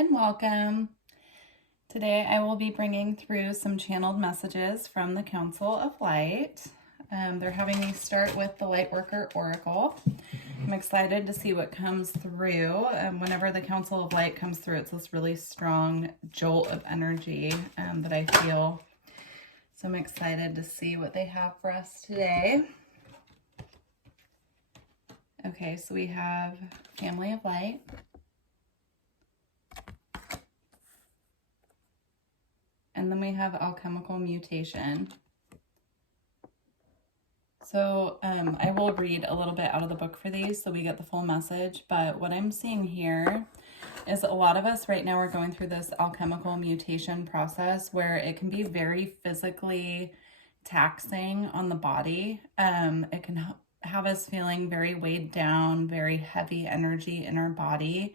and welcome. Today I will be bringing through some channeled messages from the Council of Light. They're having me start with the Lightworker Oracle. I'm excited to see what comes through. Whenever the Council of Light comes through, it's this really strong jolt of energy that I feel. So I'm excited to see what they have for us today. Okay, so we have Family of Light. And then we have Alchemical Mutation. So I will read a little bit out of the book for these so we get the full message. But what I'm seeing here is a lot of us right now are going through this alchemical mutation process where it can be very physically taxing on the body. It can have us feeling very weighed down, very heavy energy in our body.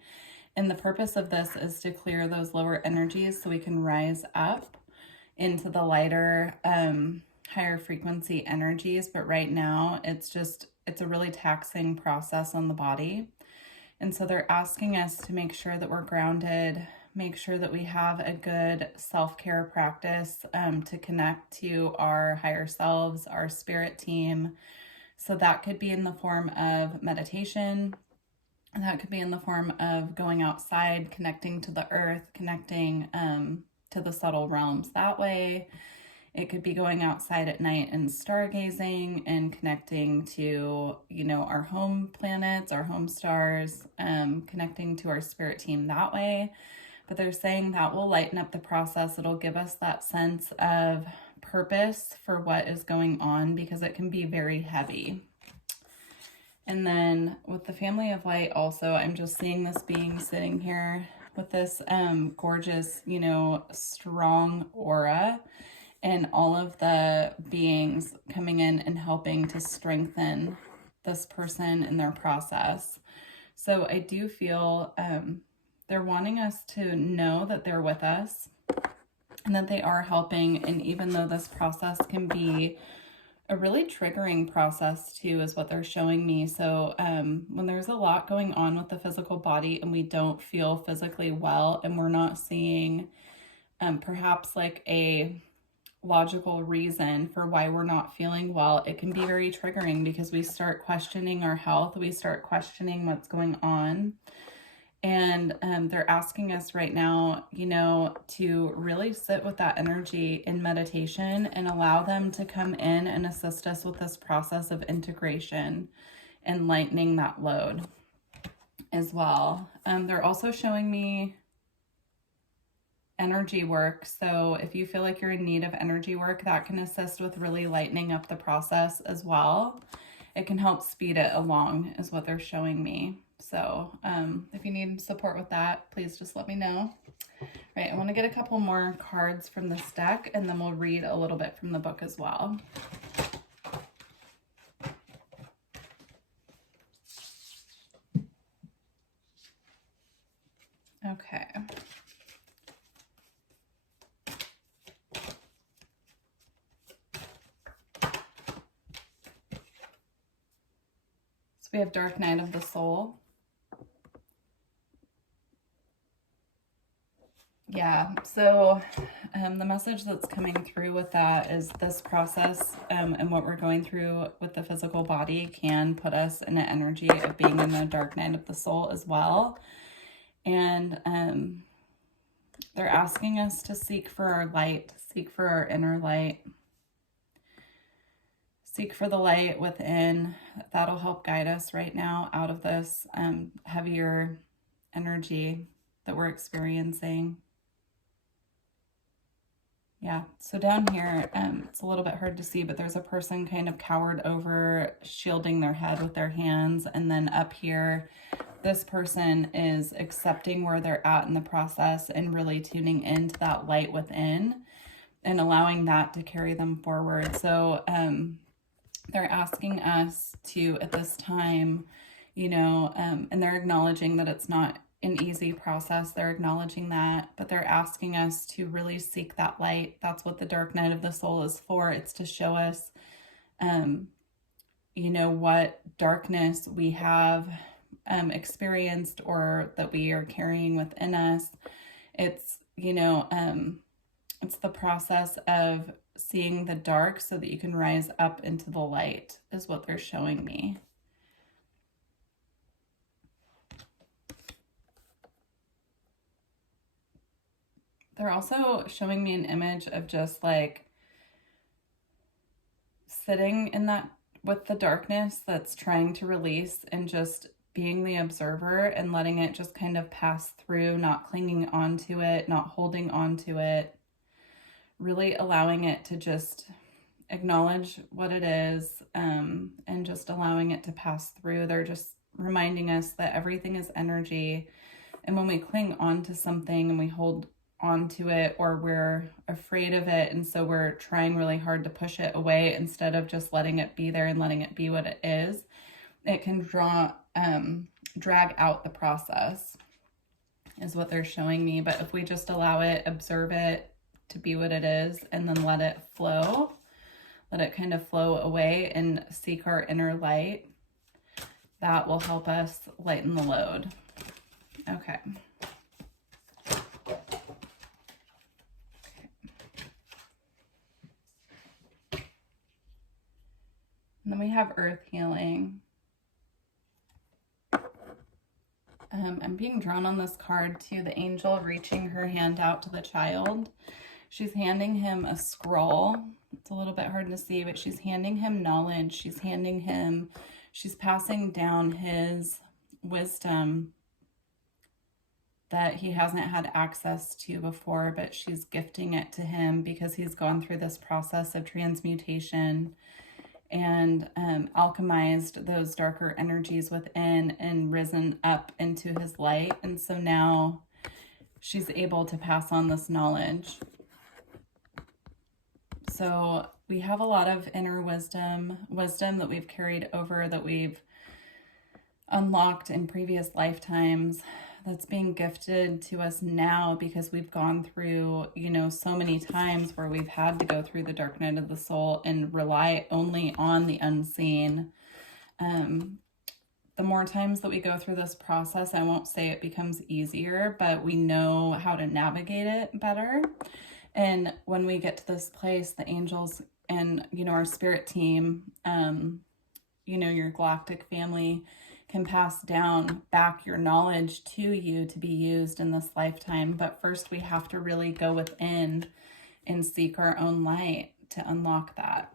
And the purpose of this is to clear those lower energies so we can rise up into the lighter, higher frequency energies. But right now it's a really taxing process on the body. And so they're asking us to make sure that we're grounded, make sure that we have a good self-care practice to connect to our higher selves, our spirit team. So that could be in the form of meditation. And that could be in the form of going outside, connecting to the earth, connecting to the subtle realms that way. It could be going outside at night and stargazing and connecting to, our home planets, our home stars, connecting to our spirit team that way. But they're saying that will lighten up the process. It'll give us that sense of purpose for what is going on because it can be very heavy. And then with the Family of Light also, I'm just seeing this being sitting here with this gorgeous, strong aura and all of the beings coming in and helping to strengthen this person in their process. So I do feel they're wanting us to know that they're with us and that they are helping. And even though this process can be a really triggering process too, is what they're showing me. So when there's a lot going on with the physical body and we don't feel physically well and we're not seeing perhaps like a logical reason for why we're not feeling well, it can be very triggering because we start questioning our health. We start questioning what's going on. And they're asking us right now, to really sit with that energy in meditation and allow them to come in and assist us with this process of integration and lightening that load as well. They're also showing me energy work. So if you feel like you're in need of energy work, that can assist with really lightening up the process as well. It can help speed it along is what they're showing me. So if you need support with that, please just let me know. Right, I want to get a couple more cards from this deck and then we'll read a little bit from the book as well. Okay. So we have Dark Night of the Soul. Yeah, so the message that's coming through with that is this process and what we're going through with the physical body can put us in an energy of being in the dark night of the soul as well. And they're asking us to seek for our light, seek for our inner light, seek for the light within. That'll help guide us right now out of this heavier energy that we're experiencing. Yeah, so down here, it's a little bit hard to see, but there's a person kind of cowered over, shielding their head with their hands. And then up here, this person is accepting where they're at in the process and really tuning into that light within and allowing that to carry them forward. So they're asking us to, at this time, and they're acknowledging that it's not an easy process. They're acknowledging that, but they're asking us to really seek that light. That's what the dark night of the soul is for. It's to show us, what darkness we have experienced or that we are carrying within us. It's, it's the process of seeing the dark so that you can rise up into the light is what they're showing me. They're also showing me an image of just like sitting in that with the darkness that's trying to release and just being the observer and letting it just kind of pass through, not clinging onto it, not holding onto it, really allowing it to just acknowledge what it is, and just allowing it to pass through. They're just reminding us that everything is energy. And when we cling onto something and we hold onto it, or we're afraid of it, and so we're trying really hard to push it away instead of just letting it be there and letting it be what it is, it can drag out the process, is what they're showing me. But if we just allow it, observe it to be what it is, and then let it flow, let it kind of flow away and seek our inner light, that will help us lighten the load. Okay. And then we have earth healing. I'm being drawn on this card to the angel reaching her hand out to the child. She's handing him a scroll. It's a little bit hard to see, but she's handing him knowledge. She's passing down his wisdom that he hasn't had access to before, but she's gifting it to him because he's gone through this process of transmutation and alchemized those darker energies within and risen up into his light. And so now she's able to pass on this knowledge. So we have a lot of inner wisdom that we've carried over, that we've unlocked in previous lifetimes, that's being gifted to us now because we've gone through, so many times where we've had to go through the dark night of the soul and rely only on the unseen. The more times that we go through this process, I won't say it becomes easier, but we know how to navigate it better. And when we get to this place, the angels and, our spirit team, your galactic family can pass down back your knowledge to you to be used in this lifetime. But first we have to really go within and seek our own light to unlock that.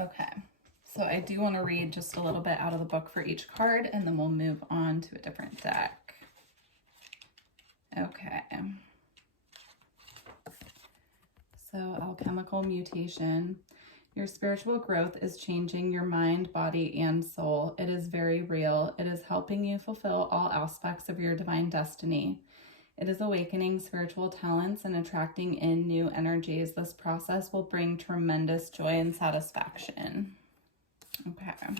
Okay, so I do want to read just a little bit out of the book for each card, and then we'll move on to a different deck. Okay. So alchemical mutation. Your spiritual growth is changing your mind, body, and soul. It is very real. It is helping you fulfill all aspects of your divine destiny. It is awakening spiritual talents and attracting in new energies. This process will bring tremendous joy and satisfaction. Okay.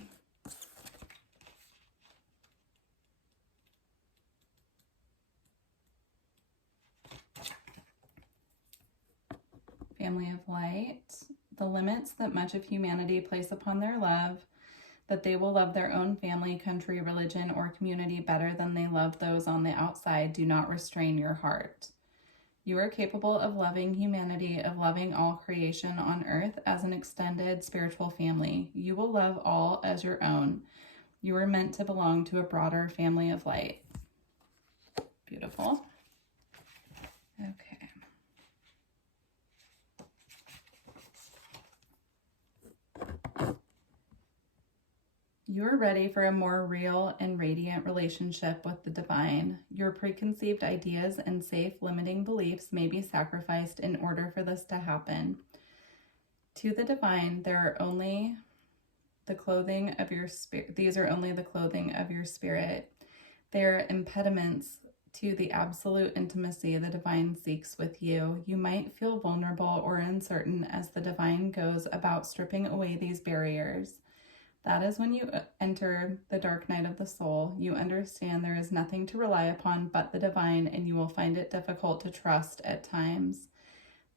Family of light. The limits that much of humanity place upon their love, that they will love their own family, country, religion, or community better than they love those on the outside, do not restrain your heart. You are capable of loving humanity, of loving all creation on earth as an extended spiritual family. You will love all as your own. You are meant to belong to a broader family of light. Beautiful. Okay. You are ready for a more real and radiant relationship with the divine. Your preconceived ideas and safe limiting beliefs may be sacrificed in order for this to happen. To the divine, there are only the clothing of your spirit. These are only the clothing of your spirit. They are impediments to the absolute intimacy the divine seeks with you. You might feel vulnerable or uncertain as the divine goes about stripping away these barriers. That is when you enter the dark night of the soul. You understand there is nothing to rely upon but the divine, and you will find it difficult to trust at times.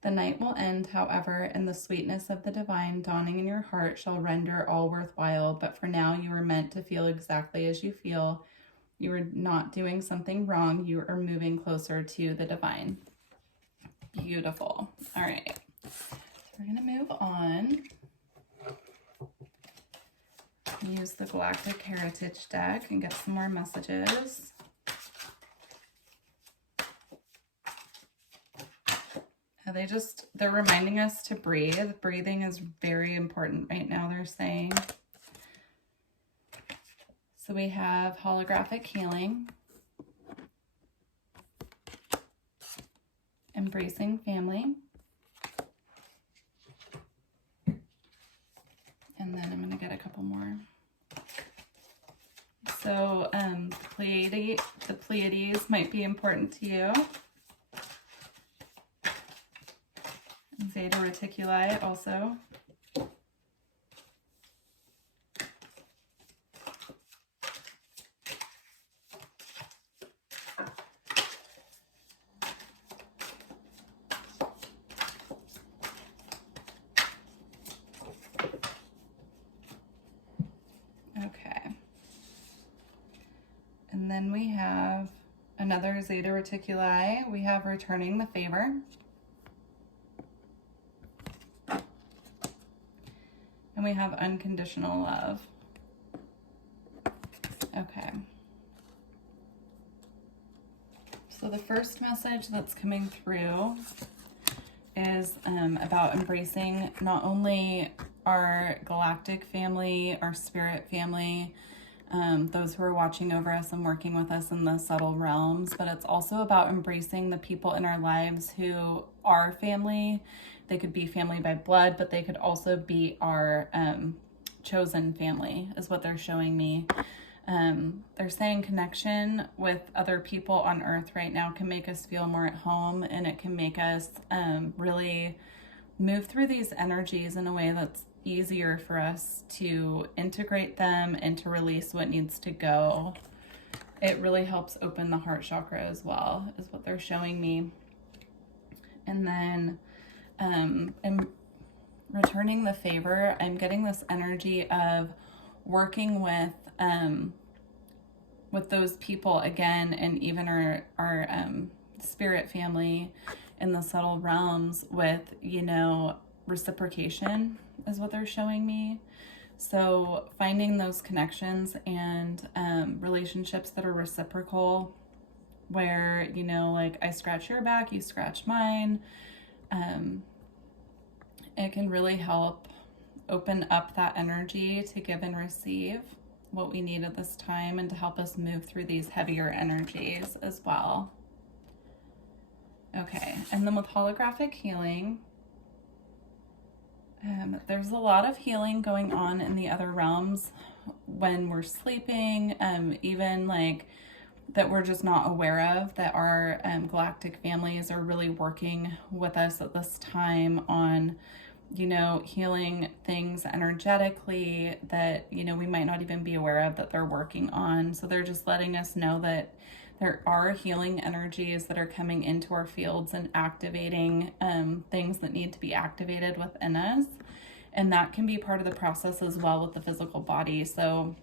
The night will end, however, and the sweetness of the divine dawning in your heart shall render all worthwhile. But for now, you are meant to feel exactly as you feel. You are not doing something wrong. You are moving closer to the divine. Beautiful. All right. So we're going to move on. Use the Galactic Heritage deck and get some more messages. They're reminding us to breathe. Breathing is very important right now, they're saying. So we have Holographic Healing, Embracing Family, and then I'm going to get a couple more. So the Pleiades might be important to you. Zeta Reticuli also. Okay. And then we have another Zeta Reticuli. We have Returning the Favor. And we have Unconditional Love. Okay. So the first message that's coming through is about embracing not only our galactic family, our spirit family, those who are watching over us and working with us in the subtle realms, but it's also about embracing the people in our lives who are family. They could be family by blood, but they could also be our chosen family, is what they're showing me. They're saying connection with other people on earth right now can make us feel more at home, and it can make us really move through these energies in a way that's easier for us to integrate them and to release what needs to go. It really helps open the heart chakra as well, is what they're showing me. And then and returning the favor, I'm getting this energy of working with those people again, and even our spirit family in the subtle realms with, you know, reciprocation is what they're showing me. So finding those connections and relationships that are reciprocal, where, you know, like I scratch your back, you scratch mine. It can really help open up that energy to give and receive what we need at this time, and to help us move through these heavier energies as well. Okay, and then with holographic healing, there's a lot of healing going on in the other realms when we're sleeping, even like that we're just not aware of, that our galactic families are really working with us at this time on, you know, healing things energetically that, you know, we might not even be aware of that they're working on. So they're just letting us know that there are healing energies that are coming into our fields and activating things that need to be activated within us. And that can be part of the process as well with the physical body. So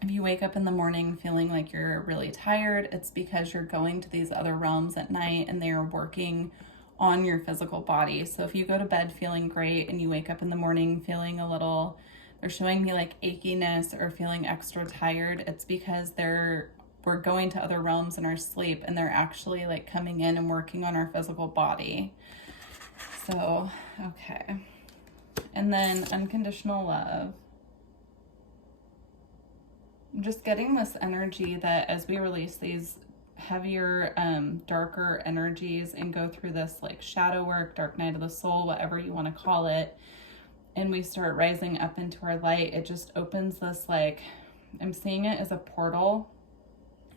if you wake up in the morning feeling like you're really tired, it's because you're going to these other realms at night and they are working on your physical body. So if you go to bed feeling great and you wake up in the morning feeling a little, they're showing me like achiness or feeling extra tired, it's because we're going to other realms in our sleep, and they're actually like coming in and working on our physical body. So, okay. And then unconditional love. I'm just getting this energy that as we release these heavier, darker energies and go through this like shadow work, dark night of the soul, whatever you want to call it, and we start rising up into our light, it just opens this, like, I'm seeing it as a portal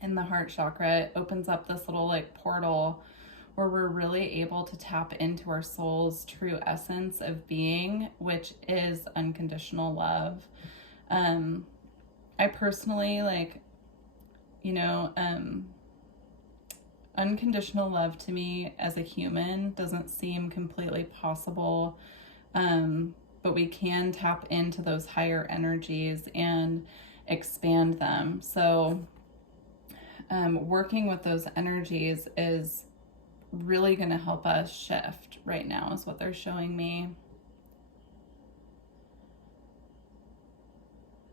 in the heart chakra. It opens up this little like portal where we're really able to tap into our soul's true essence of being, which is unconditional love. I personally, like, you know, unconditional love to me as a human doesn't seem completely possible, but we can tap into those higher energies and expand them. So working with those energies is really going to help us shift right now, is what they're showing me.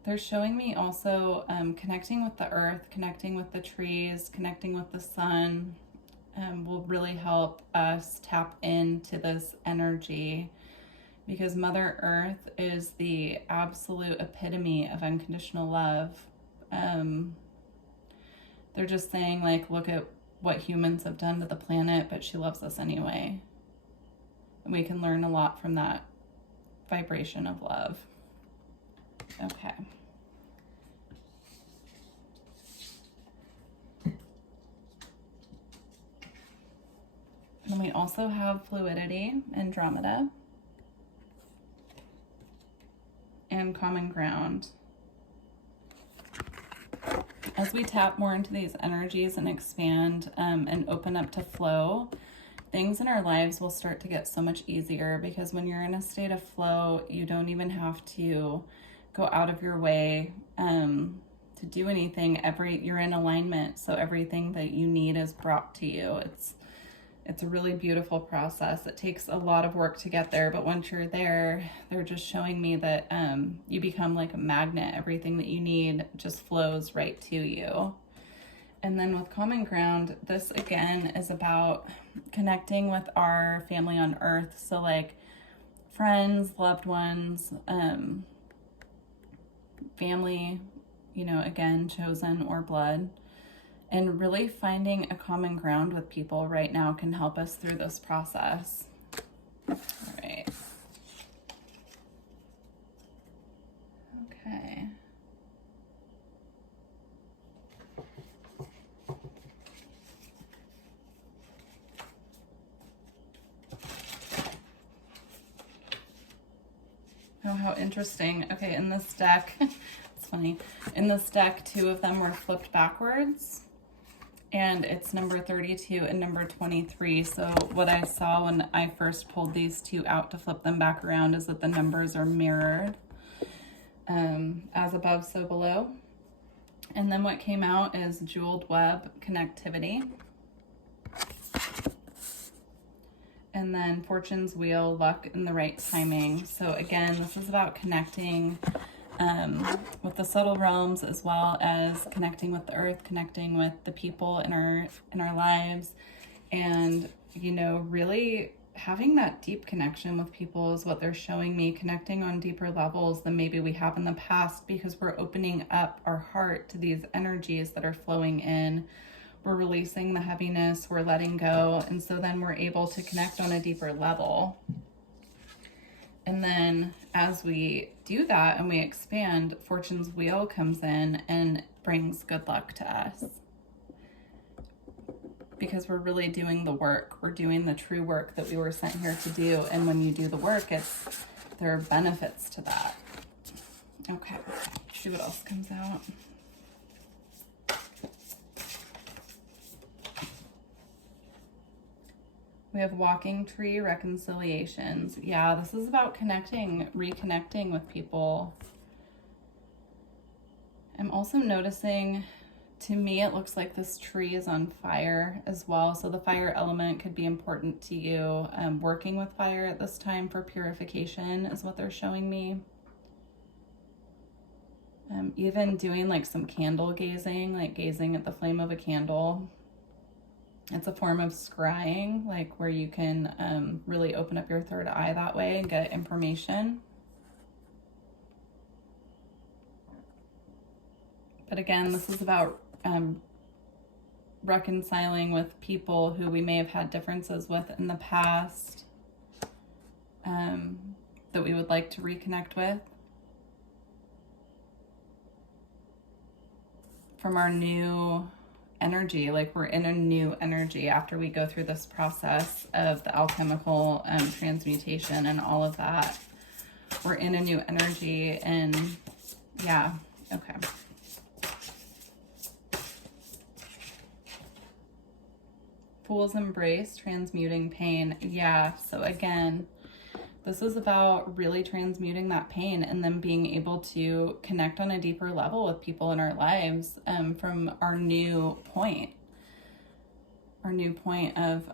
They're showing me also connecting with the earth, connecting with the trees, connecting with the sun will really help us tap into this energy, because Mother Earth is the absolute epitome of unconditional love. They're just saying, like, look at what humans have done to the planet, but she loves us anyway. And we can learn a lot from that vibration of love. Okay. And we also have fluidity, Andromeda, and common ground. As we tap more into these energies and expand and open up to flow, things in our lives will start to get so much easier, because when you're in a state of flow, you don't even have to go out of your way to do anything. You're in alignment, so everything that you need is brought to you. It's a really beautiful process. It takes a lot of work to get there, but once you're there, they're just showing me that you become like a magnet. Everything that you need just flows right to you. And then with common ground, this again is about connecting with our family on earth. So like friends, loved ones, family, you know, again, chosen or blood. And really finding a common ground with people right now can help us through this process. All right. Okay. Oh, how interesting. Okay, in this deck, it's funny. In this deck, 2 of them were flipped backwards. And it's number 32 and number 23. So what I saw when I first pulled these 2 out to flip them back around is that the numbers are mirrored, as above, so below. And then what came out is jeweled web, connectivity. And then fortune's wheel, luck and the right timing. So again, this is about connecting with the subtle realms, as well as connecting with the earth, connecting with the people in our lives, and, you know, really having that deep connection with people is what they're showing me, connecting on deeper levels than maybe we have in the past, because we're opening up our heart to these energies that are flowing in. We're releasing the heaviness, we're letting go, and so then we're able to connect on a deeper level. And then as we do that and we expand, fortune's wheel comes in and brings good luck to us. Because we're really doing the work. We're doing the true work that we were sent here to do. And when you do the work, there are benefits to that. Okay, let's see what else comes out. We have walking tree reconciliations. Yeah, this is about connecting, reconnecting with people. I'm also noticing, to me, it looks like this tree is on fire as well. So the fire element could be important to you. Working with fire at this time for purification is what they're showing me. Even doing like some candle gazing, like gazing at the flame of a candle. It's a form of scrying, like where you can really open up your third eye that way and get information. But again, this is about reconciling with people who we may have had differences with in the past, that we would like to reconnect with. From our new energy, like we're in a new energy after we go through this process of the alchemical transmutation and all of that. We're in a new energy, and yeah, okay. Fool's Embrace, transmuting pain. Yeah, so again, this is about really transmuting that pain and then being able to connect on a deeper level with people in our lives from our new point. Our new point of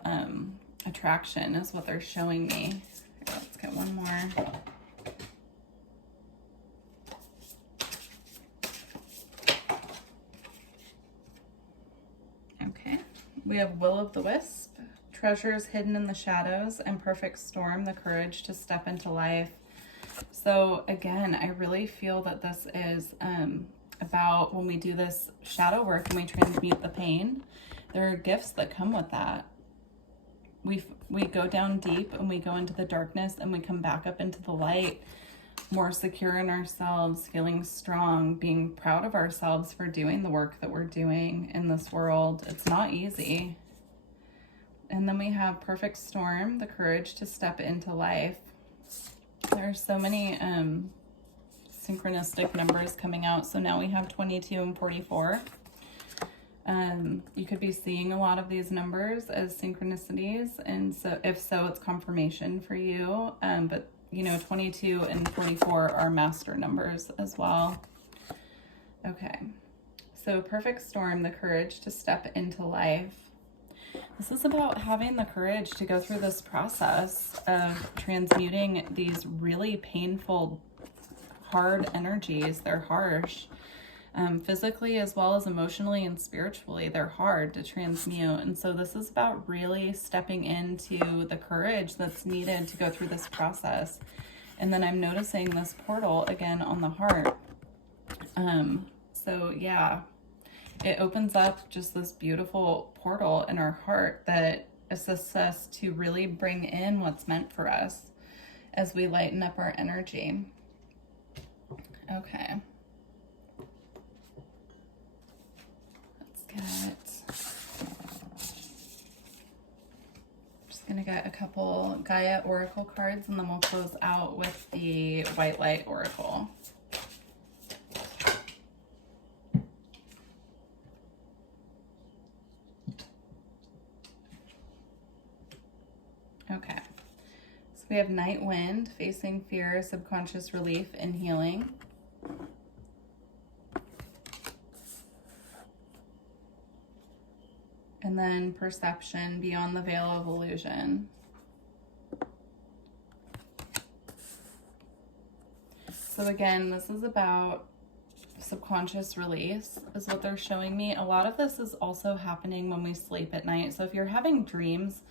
attraction is what they're showing me. Here, let's get one more. Okay, we have Will-o'-the-Wisp, treasures hidden in the shadows, and perfect storm, the courage to step into life. So again, I really feel that this is about when we do this shadow work and we transmute the pain, there are gifts that come with that. We go down deep and we go into the darkness and we come back up into the light, more secure in ourselves, feeling strong, being proud of ourselves for doing the work that we're doing in this world. It's not easy. And then we have perfect storm, the courage to step into life. There's so many synchronistic numbers coming out. So now we have 22 and 44. You could be seeing a lot of these numbers as synchronicities, and so if so, it's confirmation for you. But you know, 22 and 44 are master numbers as well. Okay, so perfect storm, the courage to step into life. This is about having the courage to go through this process of transmuting these really painful, hard energies. They're harsh. Physically as well as emotionally and spiritually, they're hard to transmute. And so this is about really stepping into the courage that's needed to go through this process. And then I'm noticing this portal again on the heart. So yeah, it opens up just this beautiful portal in our heart that assists us to really bring in what's meant for us as we lighten up our energy. Okay. Just gonna get a couple Gaia Oracle cards and then we'll close out with the White Light Oracle. Okay, so we have Night Wind, facing fear, subconscious relief, and healing. And then Perception, beyond the veil of illusion. So again, this is about subconscious release is what they're showing me. A lot of this is also happening when we sleep at night. So if you're having dreams,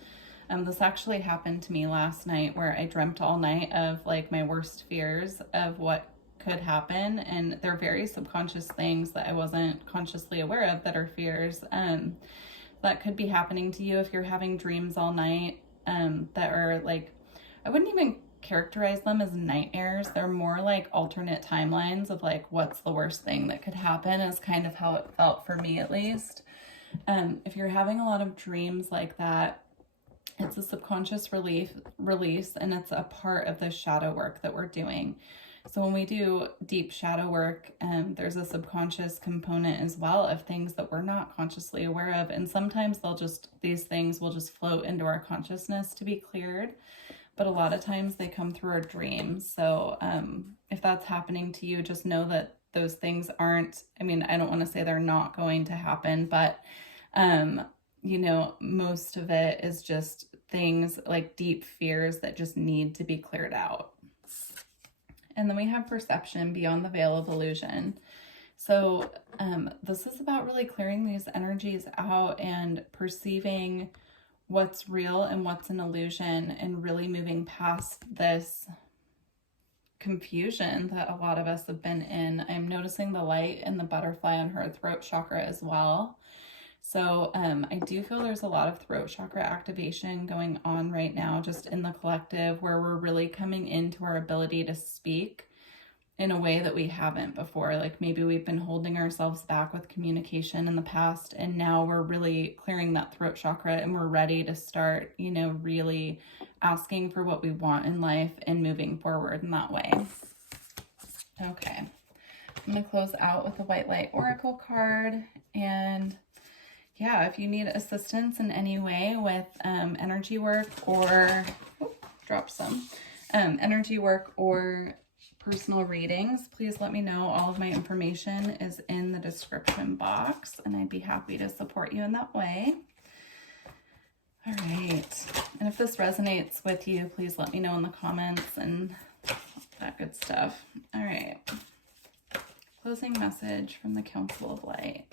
this actually happened to me last night where I dreamt all night of like my worst fears of what could happen. And they're very subconscious things that I wasn't consciously aware of that are fears. That could be happening to you if you're having dreams all night that are like, I wouldn't even characterize them as nightmares. They're more like alternate timelines of like, what's the worst thing that could happen is kind of how it felt for me at least. If you're having a lot of dreams like that, it's a subconscious release, and it's a part of the shadow work that we're doing. So when we do deep shadow work, there's a subconscious component as well of things that we're not consciously aware of. And sometimes these things will just float into our consciousness to be cleared. But a lot of times they come through our dreams. So if that's happening to you, just know that those things aren't, I mean, I don't want to say they're not going to happen, but you know, most of it is just things like deep fears that just need to be cleared out. And then we have Perception, beyond the veil of illusion. So this is about really clearing these energies out and perceiving what's real and what's an illusion, and really moving past this confusion that a lot of us have been in. I'm noticing the light and the butterfly on her throat chakra as well. So I do feel there's a lot of throat chakra activation going on right now, just in the collective, where we're really coming into our ability to speak in a way that we haven't before. Like maybe we've been holding ourselves back with communication in the past, and now we're really clearing that throat chakra and we're ready to start, you know, really asking for what we want in life and moving forward in that way. Okay, I'm going to close out with the White Light Oracle card. And yeah, if you need assistance in any way with energy work or, drop some, energy work or personal readings, please let me know. All of my information is in the description box, and I'd be happy to support you in that way. All right. And if this resonates with you, please let me know in the comments and that good stuff. All right. Closing message from the Council of Light.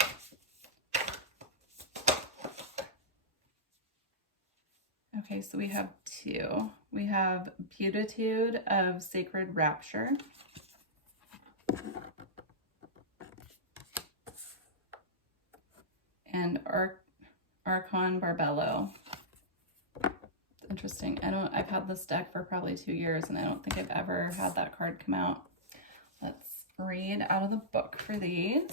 Okay, so we have two. We have Beatitude of Sacred Rapture. And Archon Barbello. Interesting. I've had this deck for probably 2 years, and I don't think I've ever had that card come out. Let's read out of the book for these.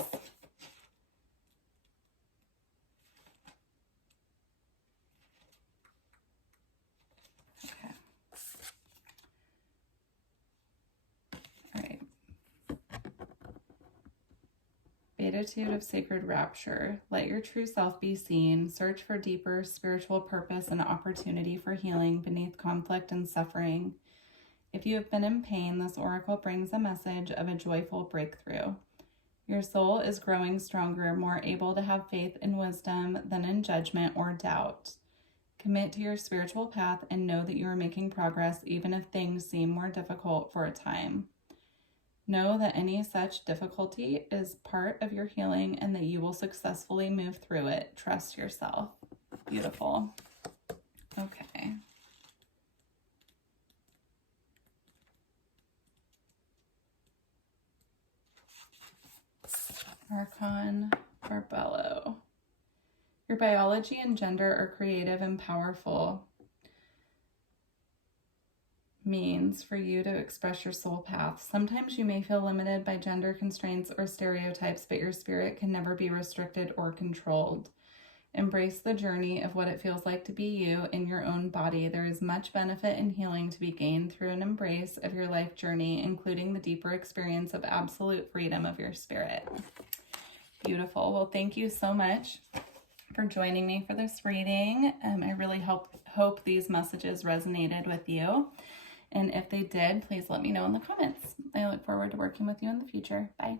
Okay. All right. Beatitude of Sacred Rapture. Let your true self be seen. Search for deeper spiritual purpose and opportunity for healing beneath conflict and suffering. If you have been in pain, this oracle brings a message of a joyful breakthrough. Your soul is growing stronger, more able to have faith and wisdom than in judgment or doubt. Commit to your spiritual path and know that you are making progress even if things seem more difficult for a time. Know that any such difficulty is part of your healing and that you will successfully move through it. Trust yourself. Beautiful. Okay. Archon Barbello. Your biology and gender are creative and powerful means for you to express your soul path. Sometimes you may feel limited by gender constraints or stereotypes, but your spirit can never be restricted or controlled. Embrace the journey of what it feels like to be you in your own body. There is much benefit and healing to be gained through an embrace of your life journey, including the deeper experience of absolute freedom of your spirit. Beautiful. Well, thank you so much for joining me for this reading. I really hope these messages resonated with you. And if they did, please let me know in the comments. I look forward to working with you in the future. Bye.